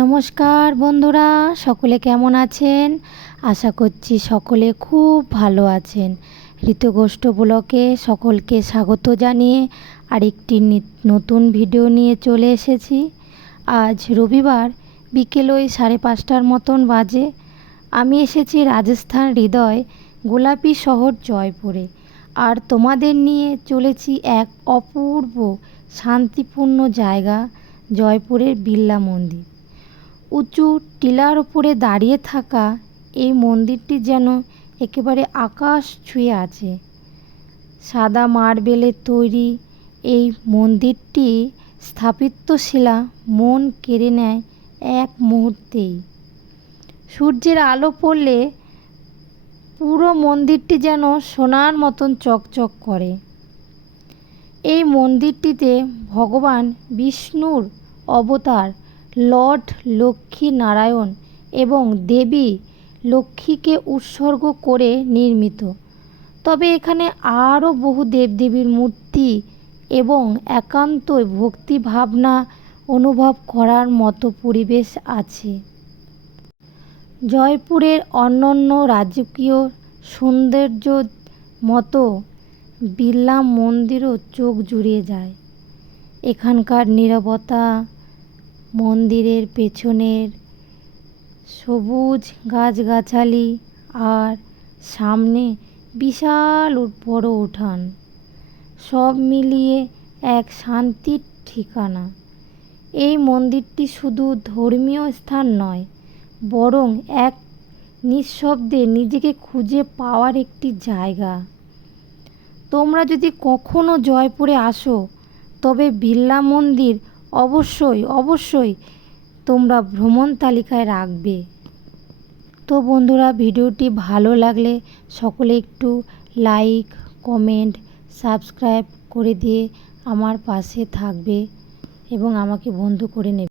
নমস্কার বন্ধুরা, সকলে কেমন আছেন? আশা করছি সকলে খুব ভালো আছেন। ঋতুগোষ্ঠ ব্লকে সকলকে স্বাগত জানিয়ে আরেকটি নতুন ভিডিও নিয়ে চলে এসেছি। আজ রবিবার বিকেল ওই সাড়ে পাঁচটার মতন বাজে। আমি এসেছি রাজস্থান হৃদয় গোলাপি শহর জয়পুরে। আর তোমাদের নিয়ে চলেছি এক অপূর্ব শান্তিপূর্ণ জায়গা, জয়পুরের বিড়লা মন্দির। উঁচু টিলার উপরে দাঁড়িয়ে থাকা এই মন্দিরটি যেন একেবারে আকাশ ছুঁয়ে আছে। সাদা মার্বেলের তৈরি এই মন্দিরটি স্থাপত্যশিলা মন কেড়ে নেয় এক মুহূর্তেই। সূর্যের আলো পড়লে পুরো মন্দিরটি যেন সোনার মতন চকচক করে। এই মন্দিরটিতে ভগবান বিষ্ণুর অবতার লর্ড লক্ষ্মী নারায়ণ এবং দেবী লক্ষ্মীকে উৎসর্গ করে নির্মিত। তবে এখানে আরও বহু দেবদেবীর মূর্তি এবং একান্ত ভক্তি ভাবনা অনুভব করার মতো পরিবেশ আছে। জয়পুরের অন্যান্য রাজকীয় সৌন্দর্য মতো বিড়লা মন্দিরও চোখ জুড়িয়ে যায়। এখানকার নীরবতা মন্দিরের পেছনের সবুজ গাছগাছালি আর সামনে বিশাল বড় উঠান। সব মিলিয়ে এক শান্তির ঠিকানা। এই মন্দিরটি শুধু ধর্মীয় স্থান নয়, বরং এক নিঃশব্দে নিজেকে খুঁজে পাওয়ার একটি জায়গা। তোমরা যদি কখনো জয়পুরে আসো, তবে বিড়লা মন্দির অবশ্যই অবশ্যই তোমরা ভ্রমণ তালিকায় রাখবে। তো বন্ধুরা, ভিডিওটি ভালো লাগলে সকলে একটু লাইক, কমেন্ট, সাবস্ক্রাইব করে দিয়ে আমার পাশে থাকবে এবং আমাকে বন্ধু করে নেবে।